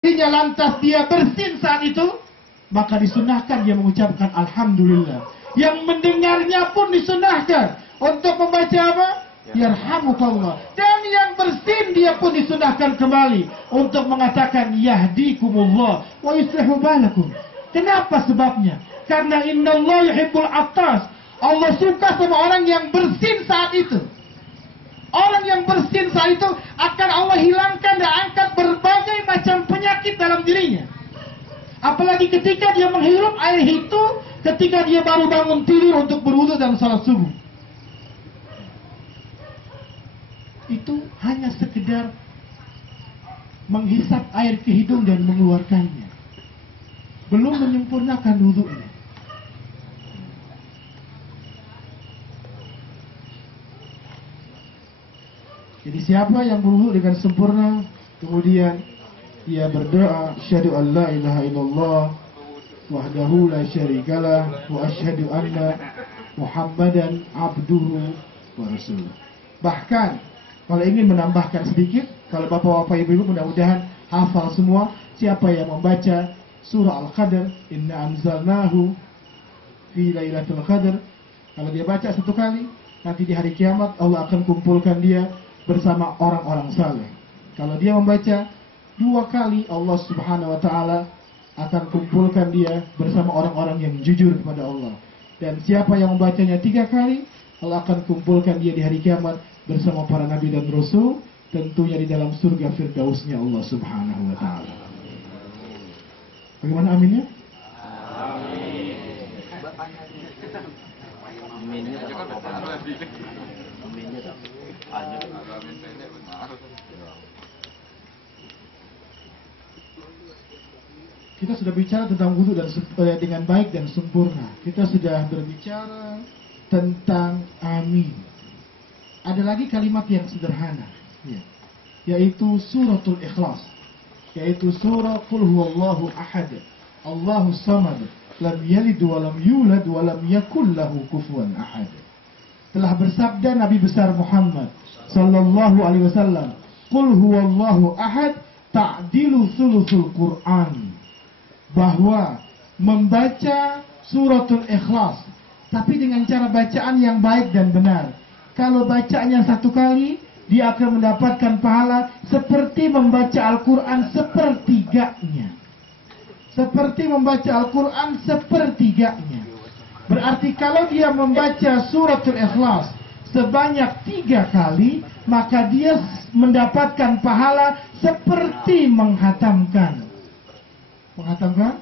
lantas dia bersin saat itu, maka disunahkan dia mengucapkan Alhamdulillah. Yang mendengarnya pun disunahkan untuk membaca apa? Yarhamukallah. Dan yang bersin dia pun disunahkan kembali untuk mengatakan Yahdikumullah wa yuslihu balakum. Kenapa sebabnya? Karena innallaha yuhibbul attas. Allah suka sama orang yang bersin saat itu. Orang yang bersin saat itu akan Allah hilangkan dan angkat berbagai macam penyakit dalam dirinya. Apalagi ketika dia menghirup air itu ketika dia baru bangun tidur untuk berwudu dan salat subuh. Itu hanya sekedar menghisap air ke hidung dan mengeluarkannya. Belum menyempurnakan wudunya. Jadi siapa yang berwudu dengan sempurna, kemudian ia berdoa, asyhadu an la ilaha illallah wahdahu la syarikalah wa asyhadu anna Muhammadan abduhu wa rasuluh. Bahkan kalau ingin menambahkan sedikit, kalau bapak-bapak ibu-ibu mudah-mudahan hafal semua, siapa yang membaca surah Al-Qadr, inna anzalnahu fi lailatul qadr, kalau dia baca satu kali, nanti di hari kiamat Allah akan kumpulkan dia bersama orang-orang saleh. Kalau dia membaca 2 kali, Allah Subhanahu wa taala akan kumpulkan dia bersama orang-orang yang jujur kepada Allah. Dan siapa yang membacanya 3 kali, Allah akan kumpulkan dia di hari kiamat bersama para nabi dan rasul, tentunya di dalam surga firdausnya Allah Subhanahu wa taala. Bagaimana aminnya? Kita sudah bicara tentang wudu dan dengan baik dan sempurna. Kita sudah berbicara tentang amin. Ada lagi kalimat yang sederhana, yaitu suratul ikhlas, yaitu surah Qul huwallahu ahad, Allahus samad, lam yalid wa lam yulad wa lam yakul lahu kufuwan ahad. Telah bersabda Nabi besar Muhammad sallallahu alaihi wasallam, Qul huwallahu ahad ta'dilu thuluthul Qur'an. Bahwa membaca suratul ikhlas, tapi dengan cara bacaan yang baik dan benar. Kalau bacanya 1 kali, dia akan mendapatkan pahala seperti membaca Al-Quran sepertiganya. Seperti membaca Al-Quran sepertiganya. Berarti kalau dia membaca suratul ikhlas sebanyak 3 kali, maka dia mendapatkan pahala seperti menghatamkan. Menghatamkan?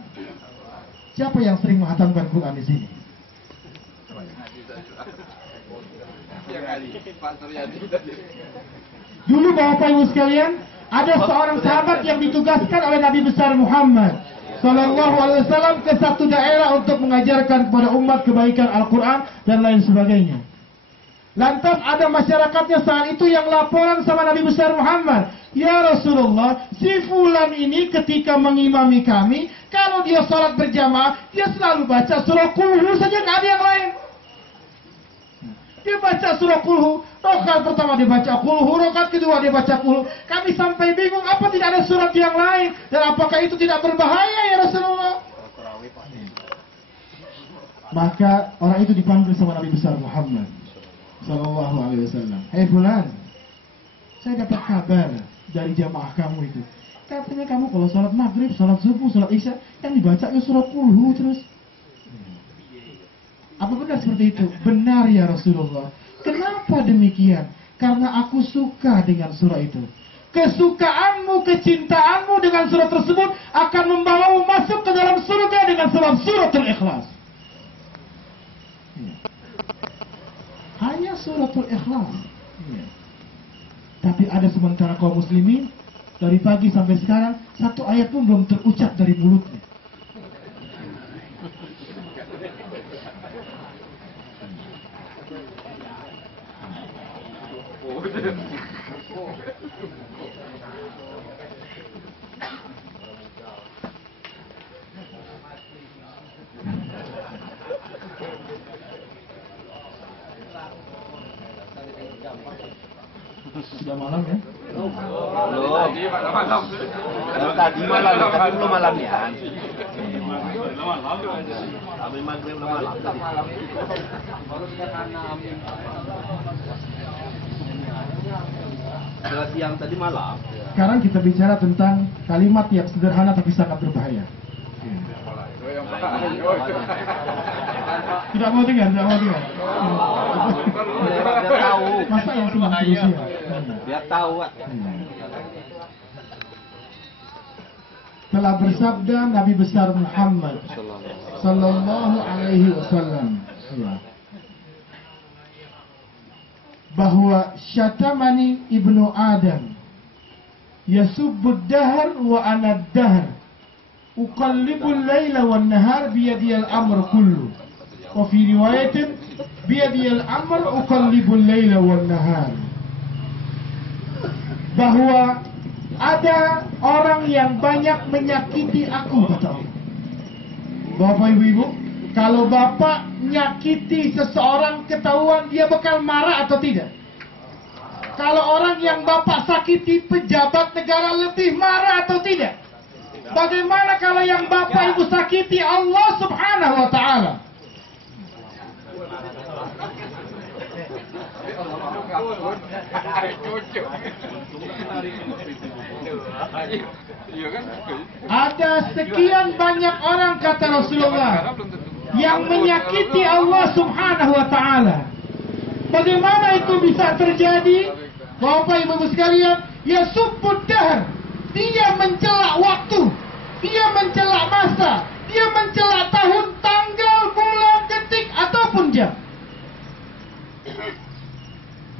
Siapa yang sering menghatamkan Quran di sini? Dulu Bapak Ibu sekalian, ada seorang sahabat yang ditugaskan oleh Nabi besar Muhammad sallallahu alaihi wasallam ke satu daerah untuk mengajarkan kepada umat kebaikan Al-Quran dan lain sebagainya. Lantas ada masyarakatnya saat itu yang laporan sama Nabi besar Muhammad, ya Rasulullah, si fulan ini ketika mengimami kami, kalau dia sholat berjamaah, dia selalu baca surah Qul Hu saja, nggak ada yang lain. Dia baca surah Qul Hu, rakaat pertama dia baca Qul Hu, rakaat kedua dia baca Qul Hu. Kami sampai bingung, apa tidak ada surat yang lain? Dan apakah itu tidak berbahaya ya Rasulullah? Maka orang itu dipanggil sama Nabi besar Muhammad sallallahu alaihi wasallam. Hei fulan, saya dapat kabar dari jamaah kamu itu. Katanya kamu kalau sholat maghrib, sholat subuh, sholat isya, yang dibacanya surat Qul Hu terus. Apa benar seperti itu? Benar ya Rasulullah. Kenapa demikian? Karena aku suka dengan surah itu. Kesukaanmu, kecintaanmu dengan surah tersebut akan membawamu masuk ke dalam surga dengan sebab suratul ikhlas. Hanya suratul ikhlas. Tapi ada sementara kaum muslimin dari pagi sampai sekarang 1 ayat pun belum terucap dari mulutnya. Sudah malam ya? Belum. Tadi malam, tapi belum malam ya. Habis maghrib belum malam. Setelah siang tadi malam. Sekarang kita bicara tentang kalimat yang sederhana tapi sangat berbahaya. Tidak mau dengar, tidak mau dengar. Biar tahu. Masa yang cuma manusia? Biar tahu. Telah bersabda Nabi besar Muhammad sallallahu alaihi wasallam bahwa syatamani ibnu Adam yasubbud dahar wa ana dahar uqallibul laila wan nahar biyadiyal amr kullu wa fi riwayatin biyadiyal amr uqallibul laila wan nahar, bahwa ada orang yang banyak menyakiti aku, kata Allah. Bapak ibu-ibu, kalau bapak nyakiti seseorang ketahuan dia bakal marah atau tidak? Kalau orang yang bapak sakiti pejabat negara lebih marah atau tidak? Bagaimana kalau yang bapak ibu sakiti Allah subhanahu wa ta'ala? Ada sekian banyak orang, kata Rasulullah, yang menyakiti Allah subhanahu wa ta'ala. Bagaimana itu bisa terjadi? Bapak ibu sekalian, ya subbud dahr, dia mencela waktu, dia mencela masa, dia mencela tahun, tanggal, bulan, detik, ataupun jam.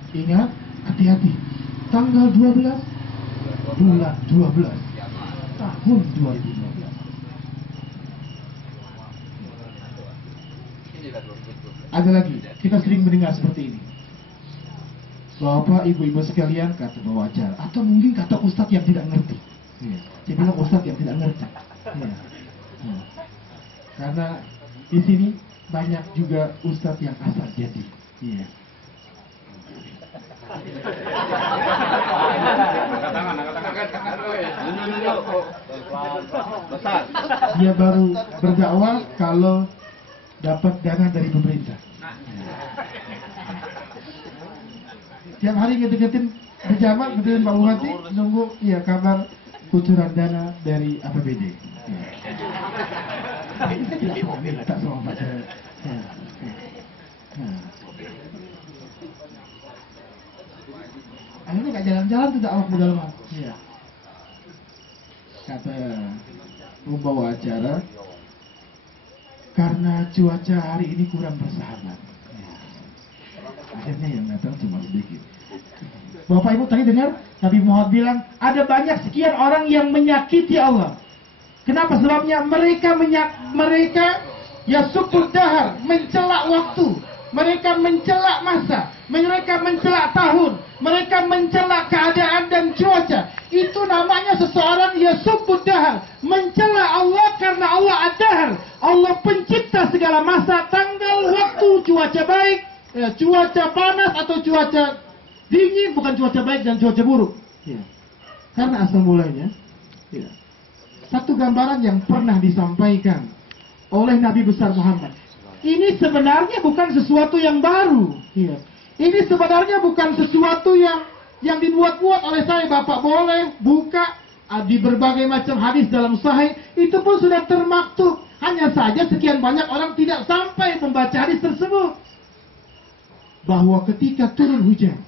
Ingat, hati-hati. Tanggal 12, bulan 12, tahun 2012. Ada lagi, kita sering mendengar seperti ini. Bapak, ibu-ibu sekalian, kata bawa acara, atau mungkin kata ustadz yang tidak ngerti. Dia bilang ustadz yang tidak ngerti. Karena di sini banyak juga ustadz yang asal jadi. Dia baru berdakwah kalau dapat dana dari pemerintah. Tiap hari ngedeketin pejabat, ngedeketin Pak Bupati, nunggu ya kabar kucuran dana dari APBD. Tak semua baca. Akhirnya gak jalan-jalan tuh dakwah modal mas. Iya. Kata pembawa acara, karena cuaca hari ini kurang bersahabat. Akhirnya yang datang cuma sedikit. Bapak ibu tadi dengar Nabi Muhammad bilang ada banyak sekian orang yang menyakiti Allah. Kenapa? Sebabnya mereka ya subbud dahar, mencela waktu, mereka mencela masa, mereka mencela tahun, mereka mencela keadaan dan cuaca. Itu namanya seseorang ya subbud dahar, mencela Allah karena Allah ad-dahr, Allah pencipta segala masa, tanggal, waktu, cuaca baik, cuaca panas atau cuaca dingin, bukan cuaca baik dan cuaca buruk. Karena asal mulanya satu gambaran yang pernah disampaikan oleh Nabi besar Muhammad. Ini sebenarnya bukan sesuatu yang baru. Ini sebenarnya bukan sesuatu yang dibuat-buat oleh saya. Bapak boleh buka di berbagai macam hadis dalam sahih, itu pun sudah termaktub. Hanya saja sekian banyak orang tidak sampai membaca hadis tersebut. Bahwa ketika turun hujan,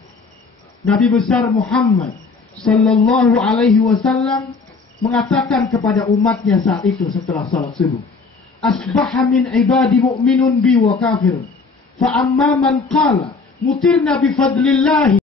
Nabi besar Muhammad sallallahu alaihi wasallam mengatakan kepada umatnya saat itu setelah salat subuh, asbaha min ibadi mu'minun bi wa kafir, fa amma man qala mutirna bi fadlillahi